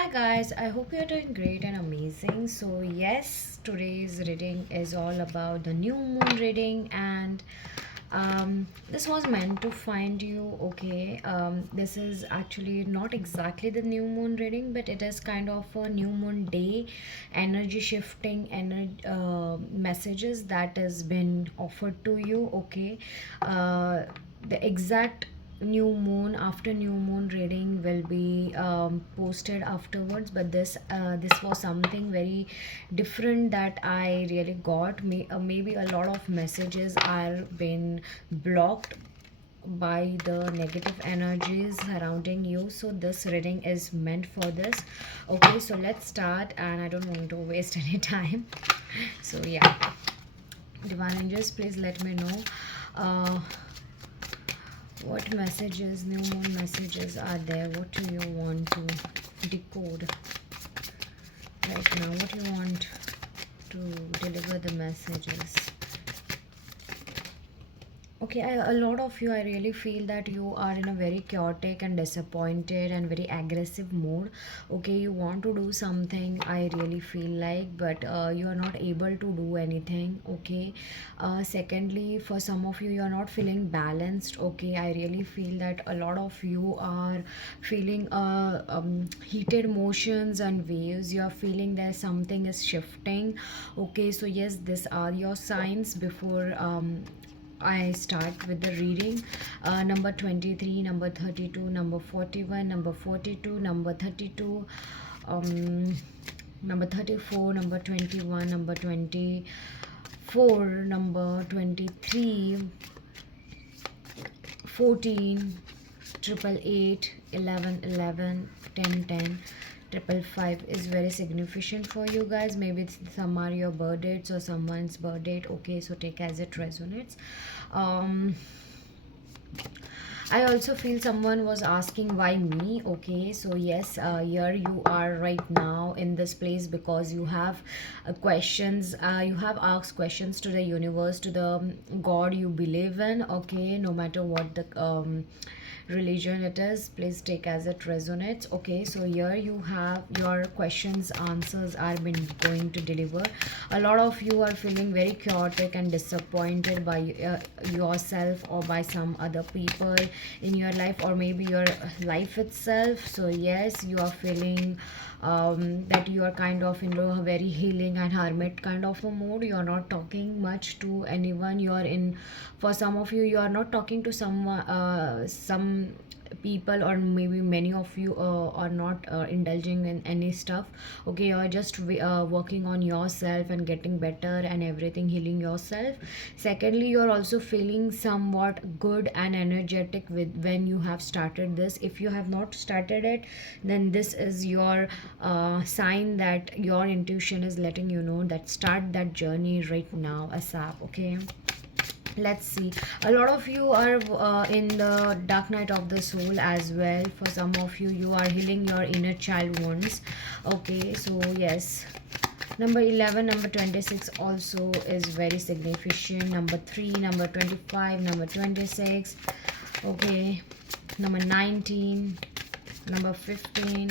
Hi guys, I hope you're doing great and amazing. So, yes, today's reading is all about the new moon reading, and this was meant to find you. Okay, this is actually not exactly the new moon reading, but it is kind of a new moon day energy shifting messages that has been offered to you. Okay, the exact new moon after new moon reading will be posted afterwards, but this was something very different that I really got. Maybe a lot of messages are been blocked by the negative energies surrounding you, so this reading is meant for this. Okay, so let's start, and I don't want to waste any time. So yeah, divine angels, please let me know uh, what messages, new moon messages are there? What do you want to decode right now? What do you want to deliver the messages? Okay, a lot of you, I really feel that you are in a very chaotic and disappointed and very aggressive mood. Okay, you want to do something, I really feel like, but you are not able to do anything. Okay, secondly, for some of you, you are not feeling balanced. Okay, I really feel that a lot of you are feeling heated emotions and waves. You are feeling that something is shifting. Okay, so yes, these are your signs before I start with the reading. Number 23, number 32, number 41, number 42, number 32, um, number 34, number 21, number 24, number 23, 14, triple eight, 11, 11, 10, 10, triple five is very significant for you guys. Maybe some are your birth dates or someone's birth date. Okay, so take as it resonates. um I also feel someone was asking why me. Okay, so yes, here you are right now in this place because you have questions. You have asked questions to the universe, to the God you believe in. Okay, no matter what the religion it is, please take as it resonates. Okay, so here you have your questions, answers are been going to deliver. A lot of you are feeling very chaotic and disappointed by yourself or by some other people in your life, or maybe your life itself. So yes, you are feeling that you are kind of in a very healing and hermit kind of a mood. You are not talking much to anyone. You are in, for some of you, you are not talking to some people, or maybe many of you are not indulging in any stuff. Okay, you're just working on yourself and getting better and everything, healing yourself. Secondly, you're also feeling somewhat good and energetic with when you have started this. If you have not started it, then this is your sign that your intuition is letting you know that start that journey right now asap. Okay, let's see. A lot of you are in the dark night of the soul as well. For some of you, you are healing your inner child wounds. Okay, so yes, number 11, number 26 also is very significant. Number 3, number 25, number 26. Okay, number 19, number 15.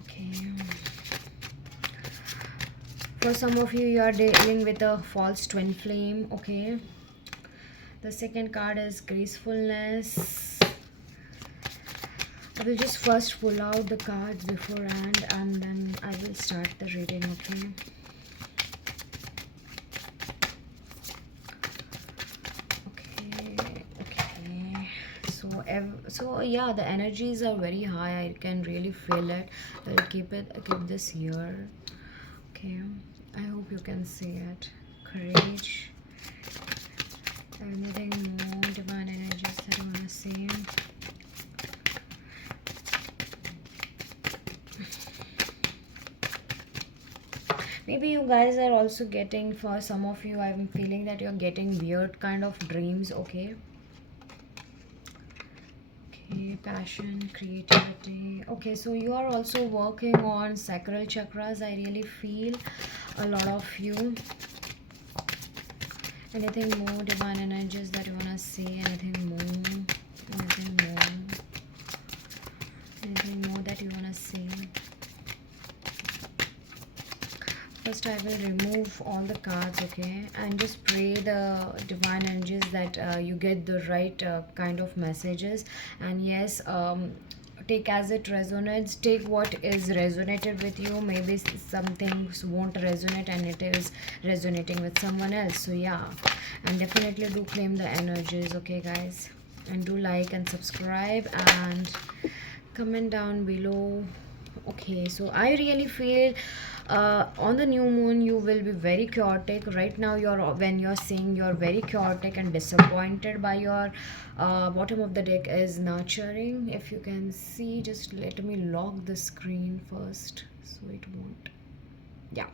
Okay, for some of you, you are dealing with a false twin flame. Okay, the second card is gracefulness. I will just first pull out the cards beforehand, and then I will start the reading. Okay, okay. So yeah, the energies are very high. I can really feel it. I'll keep this here. Okay, I hope you can see it. Courage. Anything more divine energies that you want to see? Maybe you guys are also getting, for some of you, I'm feeling that you're getting weird kind of dreams. Okay, okay, passion, creativity. Okay, so you are also working on sacral chakras, I really feel, a lot of you. Anything more divine energies that you want to see? Anything more? Anything more? Anything more that you want to say? First, I will remove all the cards, okay, and just pray the divine energies that you get the right kind of messages. And yes, take as it resonates. Take what is resonated with you. Maybe some things won't resonate, and it is resonating with someone else. So yeah, and definitely do claim the energies, okay, guys, and do like and subscribe and comment down below. Okay, so I really feel on the new moon you will be very chaotic. Right now you're, when you're saying you're very chaotic and disappointed by your bottom of the deck is nurturing. If you can see, just let me lock the screen first so it won't. Yeah,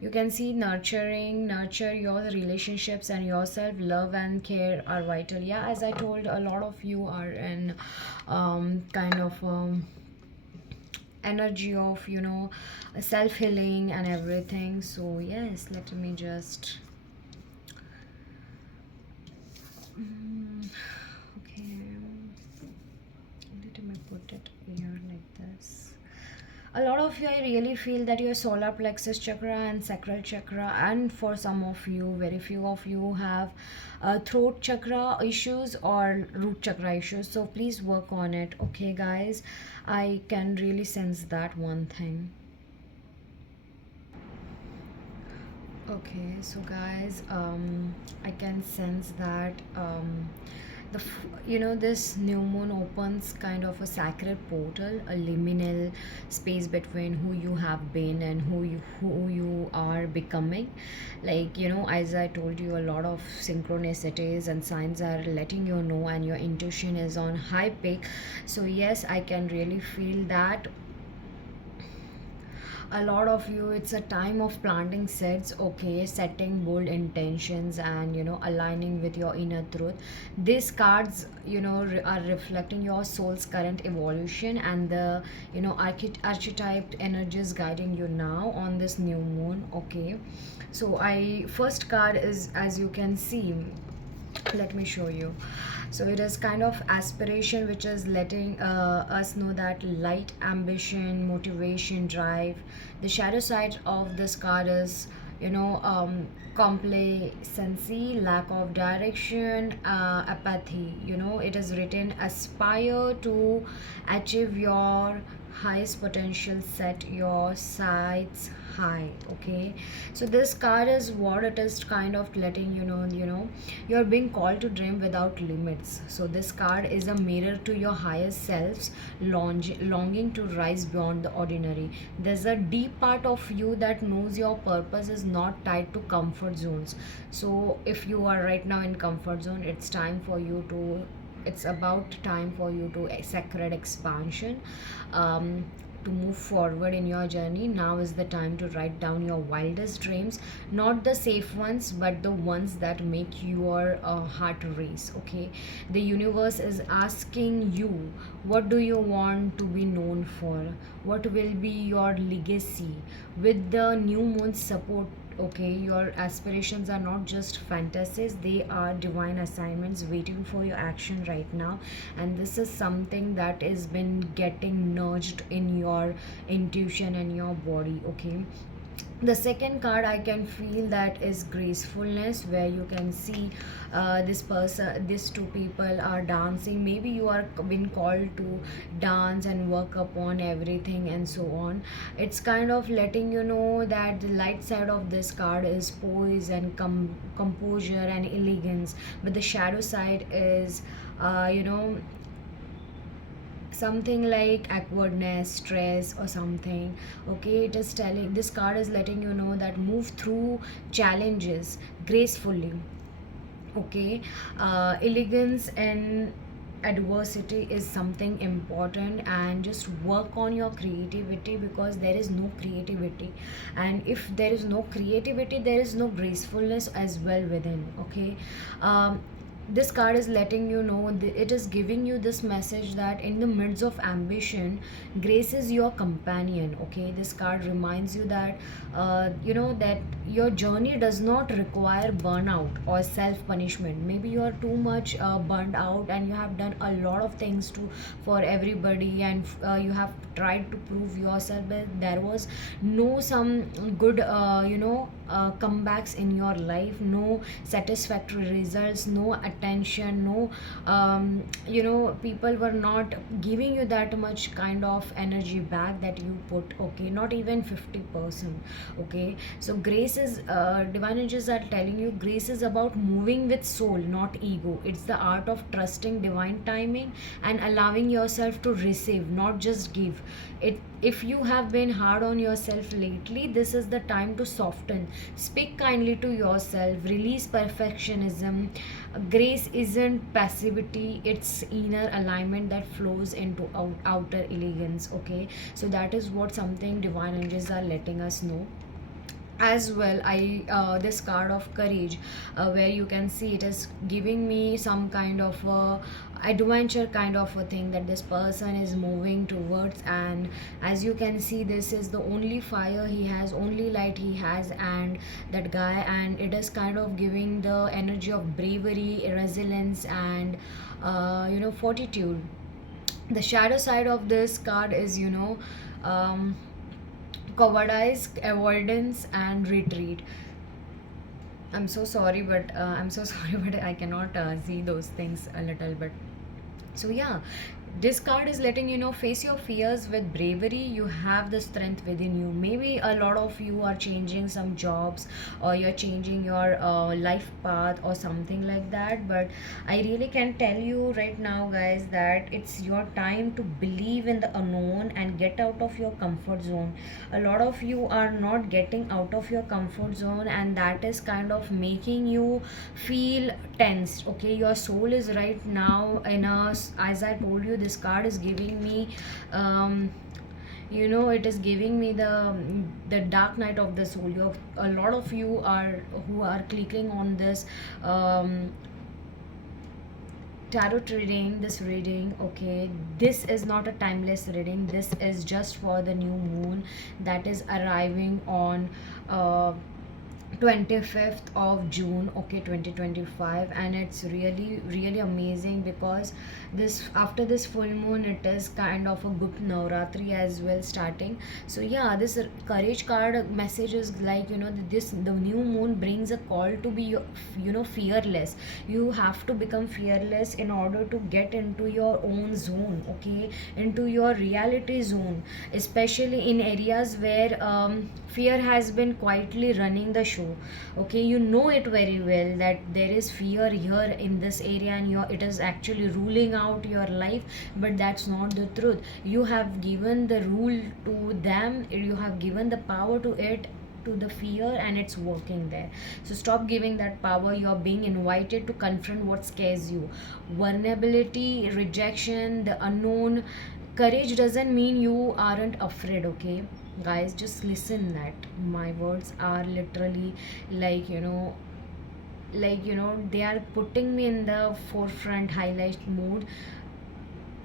you can see nurturing. Nurture your relationships and yourself. Love and care are vital. Yeah, as I told, a lot of you are in kind of energy of, you know, self-healing and everything. So yes, let me just okay, let me put it here like this. A lot of you, I really feel that your solar plexus chakra and sacral chakra, and for some of you, very few of you have throat chakra issues or root chakra issues. So please work on it, okay, guys. I can really sense that one thing. Okay, so guys, I can sense that you know, this new moon opens kind of a sacred portal, a liminal space between who you have been and who you are becoming. Like, you know, as I told you, a lot of synchronicities and signs are letting you know, and your intuition is on high peak. So yes, I can really feel that a lot of you, it's a time of planting seeds, okay, setting bold intentions and, you know, aligning with your inner truth. These cards, you know, are reflecting your soul's current evolution and the, you know, archetype energies guiding you now on this new moon, okay. So I first card is, as you can see, let me show you. So it is kind of aspiration, which is letting us know that light, ambition, motivation, drive. The shadow side of this card is, you know, complacency, lack of direction, apathy. You know, it is written, aspire to achieve your highest potential, set your sights high, okay. So this card is what it is kind of letting you know, you're being called to dream without limits. So this card is a mirror to your higher selves, longing to rise beyond the ordinary. There's a deep part of you that knows your purpose is not tied to comfort zones. So if you are right now in comfort zone, it's time for you to, it's about time for you to sacred expansion, to move forward in your journey. Now is the time to write down your wildest dreams, not the safe ones, but the ones that make your heart race, okay. The universe is asking you, what do you want to be known for? What will be your legacy? With the new moon's support, okay, your aspirations are not just fantasies, they are divine assignments waiting for your action right now. And this is something that has been getting nudged in your intuition and your body, okay. The second card I can feel that is gracefulness, where you can see this person, these two people are dancing. Maybe you are been called to dance and work upon everything and so on. It's kind of letting you know that the light side of this card is poise and composure and elegance, but the shadow side is you know, something like awkwardness, stress or something, okay. It is telling, this card is letting you know that move through challenges gracefully, okay. Elegance and adversity is something important, and just work on your creativity, because there is no creativity, and if there is no creativity, there is no gracefulness as well within, okay. this card is letting you know, it is giving you this message that in the midst of ambition, grace is your companion. Okay, this card reminds you that that your journey does not require burnout or self punishment. Maybe you are too much burned out and you have done a lot of things to for everybody, and you have tried to prove yourself, but there was no some good comebacks in your life, no satisfactory results, no attention, no people were not giving you that much kind of energy back that you put. Okay, not even 50%. Okay, so grace is divine angels are telling you grace is about moving with soul, not ego. It's the art of trusting divine timing and allowing yourself to receive, not just give it. If you have been hard on yourself lately, this is the time to soften. Speak kindly to yourself, release perfectionism. Grace isn't passivity, it's inner alignment that flows into outer elegance. Okay, so that is what something divine angels are letting us know. As well, I this card of courage, where you can see it is giving me some kind of adventure kind of a thing that this person is moving towards. And as you can see, this is the only fire he has, only light he has, and that guy, and it is kind of giving the energy of bravery, resilience, and fortitude. The shadow side of this card is cowardice, avoidance, and retreat. I'm so sorry, but I'm so sorry, but I cannot see those things a little bit. So yeah, this card is letting you know, face your fears with bravery. You have the strength within you. Maybe a lot of you are changing some jobs, or you're changing your life path or something like that, but I really can tell you right now, guys, that it's your time to believe in the unknown and get out of your comfort zone. A lot of you are not getting out of your comfort zone, and that is kind of making you feel tensed. Okay, your soul is right now in a, as I told you, this card is giving me it is giving me the dark night of the soul. A lot of you are who are clicking on this tarot reading, this reading. Okay, this is not a timeless reading, this is just for the new moon that is arriving on 25th of June, okay, 2025. And it's really really amazing because this, after this full moon, it is kind of a good Navratri as well starting. So yeah, this courage card message is like, this, the new moon brings a call to be fearless. You have to become fearless in order to get into your own zone, okay, into your reality zone, especially in areas where fear has been quietly running the show. Okay, you know it very well that there is fear here in this area, and it is actually ruling out your life, but that's not the truth. You have given the rule to them, you have given the power to it, to the fear, and it's working there. So stop giving that power. You're being invited to confront what scares you: vulnerability, rejection, the unknown. Courage doesn't mean you aren't afraid. Okay, guys, just listen that my words are literally like, they are putting me in the forefront highlight mode.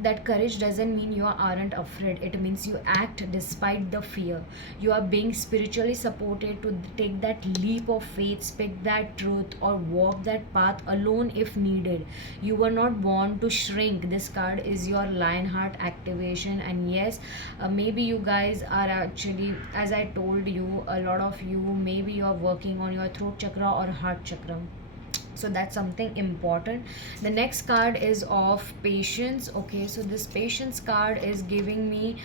That courage doesn't mean you aren't afraid, it means you act despite the fear. You are being spiritually supported to take that leap of faith, speak that truth, or walk that path alone if needed. You were not born to shrink. This card is your lionheart activation. And yes, maybe you guys are actually, as I told you, a lot of you, maybe you are working on your throat chakra or heart chakra, so that's something important. The next card is of patience. Okay, so this patience card is giving me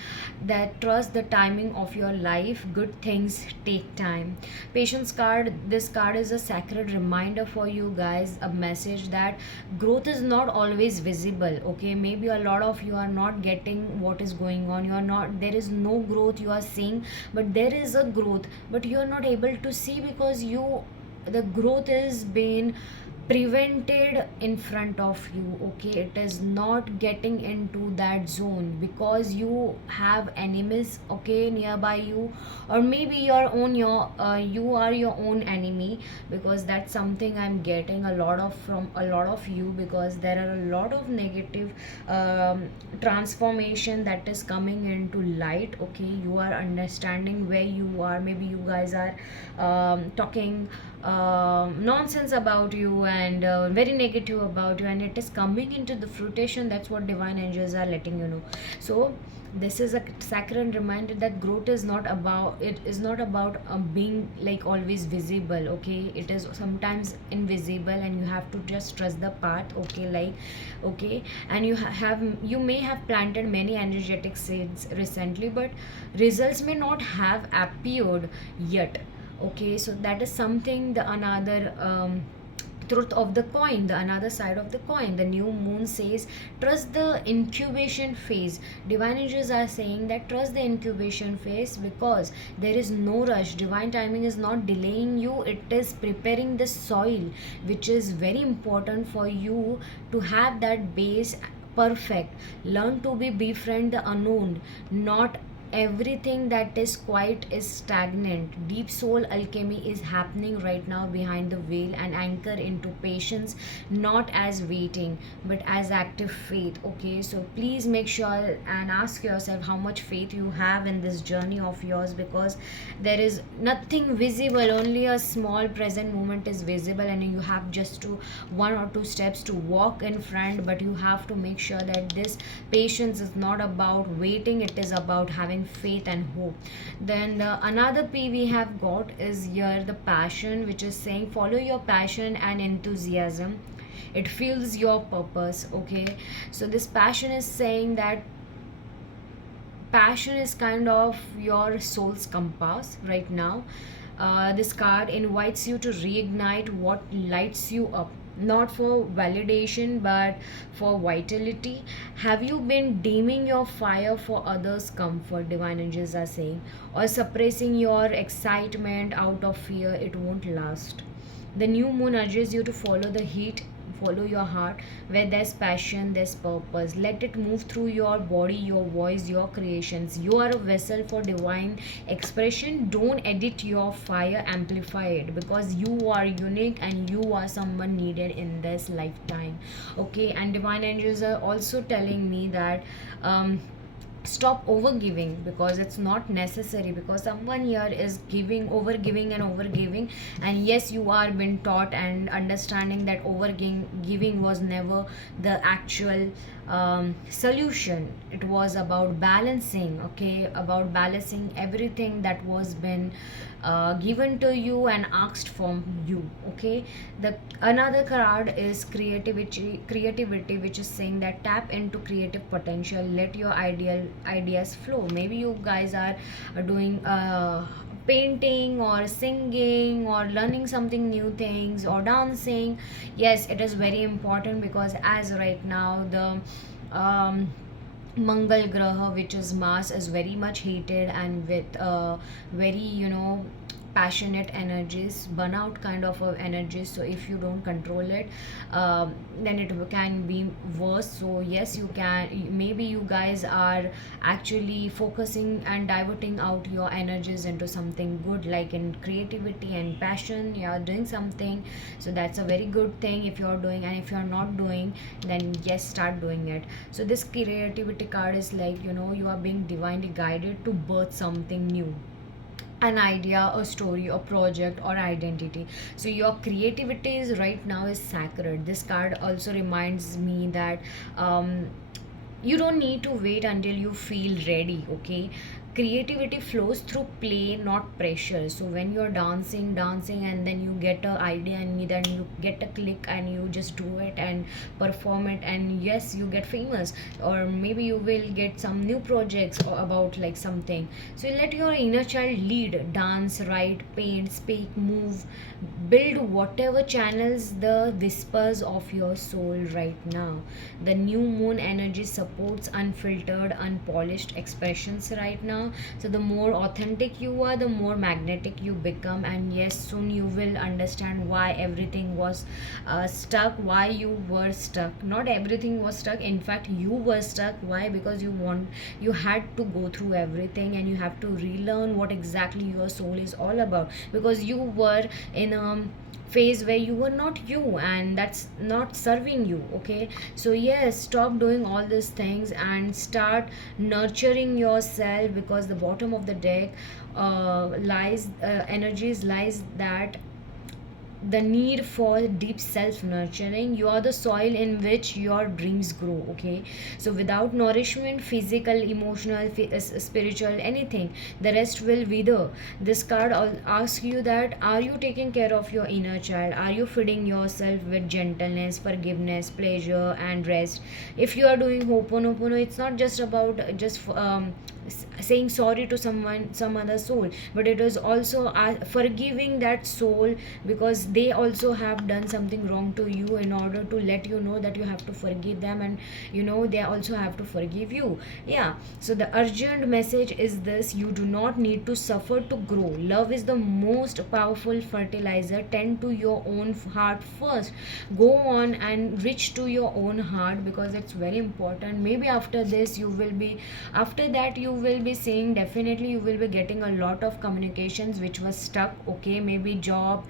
that trust the timing of your life, good things take time. Patience card, this card is a sacred reminder for you guys, a message that growth is not always visible. Okay, maybe a lot of you are not getting what is going on, you are not, there is no growth you are seeing, but there is a growth, but you are not able to see because you, the growth is being prevented in front of you. Okay, it is not getting into that zone because you have enemies, okay, nearby you, or maybe you are your own enemy, because that's something I'm getting a lot of from a lot of you, because there are a lot of negative transformation that is coming into light. Okay, you are understanding where you are, maybe you guys are talking nonsense about you and very negative about you, and it is coming into the fruition. That's what divine angels are letting you know. So this is a sacred reminder that growth is not about, it is not about being like always visible. Okay, it is sometimes invisible, and you have to just trust the path. Okay, like, okay, and you may have planted many energetic seeds recently, but results may not have appeared yet. Okay, so that is something, the another truth of the coin, the another side of the coin. The new moon says trust the incubation phase. Divine angels are saying that trust the incubation phase, because there is no rush. Divine timing is not delaying you, it is preparing the soil, which is very important for you to have that base perfect. Learn to be befriend the unknown. Not everything that is quiet is stagnant. Deep soul alchemy is happening right now behind the veil, and anchor into patience, not as waiting but as active faith. Okay, so please make sure and ask yourself how much faith you have in this journey of yours, because there is nothing visible, only a small present moment is visible, and you have just to one or two steps to walk in front. But you have to make sure that this patience is not about waiting, it is about having faith and hope. Then the another P we have got is here the passion, which is saying follow your passion and enthusiasm, it fuels your purpose. Okay, so this passion is saying that passion is kind of your soul's compass right now. This card invites you to reignite what lights you up, not for validation but for vitality. Have you been dimming your fire for others' comfort, divine angels are saying, or suppressing your excitement out of fear? It won't last. The new moon urges you to follow the heat, follow your heart. Where there's passion, there's purpose. Let it move through your body, your voice, your creations. You are a vessel for divine expression. Don't edit your fire, amplify it, because you are unique and you are someone needed in this lifetime. Okay, and divine angels are also telling me that stop overgiving, because it's not necessary, because someone here is giving, over giving and over giving. And yes, you are been taught and understanding that over giving was never the actual solution. It was about balancing. Okay, about balancing everything that was been given to you and asked from you. Okay, the another card is creativity, which is saying that tap into creative potential, let your ideas flow. Maybe you guys are doing painting or singing or learning something new things or dancing. Yes, it is very important, because as right now the um, Mangal Graha, which is Mars, is very much heated and with very, passionate energies, burnout kind of energies. So if you don't control it, then it can be worse. So yes, you can. Maybe you guys are actually focusing and diverting out your energies into something good, like in creativity and passion. You are doing something, so that's a very good thing if you're doing. And if you're not doing, then yes, start doing it. So this creativity card is like, you are being divinely guided to birth something new, an idea, a story, a project, or identity. So your creativity is right now is sacred. This card also reminds me that you don't need to wait until you feel ready. Okay, creativity flows through play, not pressure. So when you're dancing and then you get a idea, and then you get a click and you just do it and perform it, and yes, you get famous, or maybe you will get some new projects or about like something. So let your inner child lead, dance, write, paint, speak, move, build whatever channels the whispers of your soul right now. The new moon energy supports unfiltered, unpolished expressions right now. now. So the more authentic you are, the more magnetic you become. And yes, soon you will understand why everything was stuck, why you were stuck. Not everything was stuck, in fact you were stuck. Why? Because you had to go through everything, and you have to relearn what exactly your soul is all about, because you were in a phase where you were not you, and that's not serving you. Okay, so yes, stop doing all these things and start nurturing yourself, because the bottom of the deck lies energies lies that the need for deep self nurturing. You are the soil in which your dreams grow. Okay, so without nourishment, physical, emotional, spiritual, anything, the rest will wither. This card asks you that, are you taking care of your inner child? Are you feeding yourself with gentleness, forgiveness, pleasure, and rest? If you are doing ho'oponopono, it's not just about just saying sorry to someone, some other soul, but it is also forgiving that soul, because they also have done something wrong to you, in order to let you know that you have to forgive them, and they also have to forgive you. Yeah, so the urgent message is this: you do not need to suffer to grow. Love is the most powerful fertilizer. Tend to your own heart first. Go on and reach to your own heart, because it's very important. Maybe after this you will be, after that you will be seeing, definitely you will be getting a lot of communications which was stuck. Okay, maybe job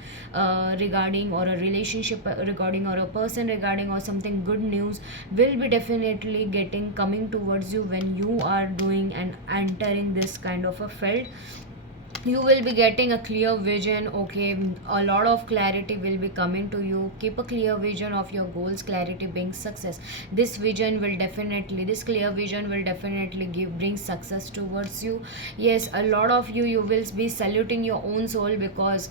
regarding, or a relationship regarding, or a person regarding, or something good news will be definitely getting coming towards you when you are doing and entering this kind of a field. You will be getting a clear vision. Okay, a lot of clarity will be coming to you. Keep a clear vision of your goals. Clarity being success. This clear vision will definitely bring success towards you. Yes, a lot of you will be saluting your own soul, because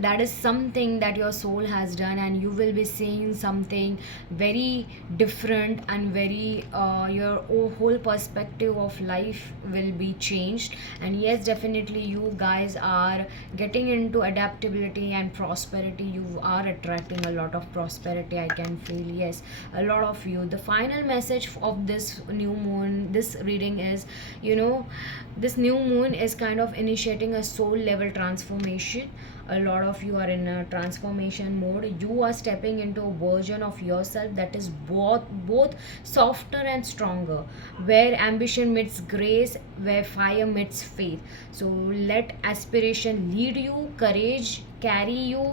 that is something that your soul has done, and you will be seeing something very different, and very your whole perspective of life will be changed. And yes, definitely you guys are getting into adaptability and prosperity. You are attracting a lot of prosperity, I can feel. Yes, a lot of you. The final message of this new moon, this reading is, this new moon is kind of initiating a soul level transformation. A lot of you are in a transformation mode. You are stepping into a version of yourself that is both softer and stronger, where ambition meets grace, where fire meets faith. So let aspiration lead you, courage carry you,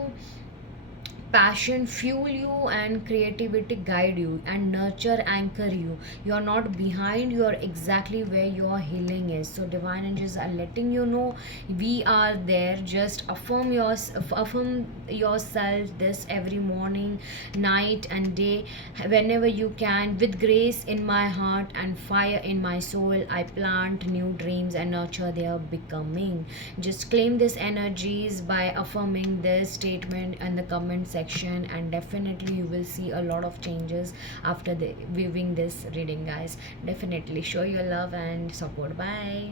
passion fuel you, and creativity guide you, and nurture anchor you. You are not behind, you are exactly where your healing is. So divine angels are letting you know, we are there. Just affirm yourself this every morning, night, and day, whenever you can. With grace in my heart and fire in my soul, I plant new dreams and nurture their becoming. Just claim these energies by affirming this statement in the comment section, and definitely you will see a lot of changes after the viewing this reading, guys. Definitely show your love and support. Bye.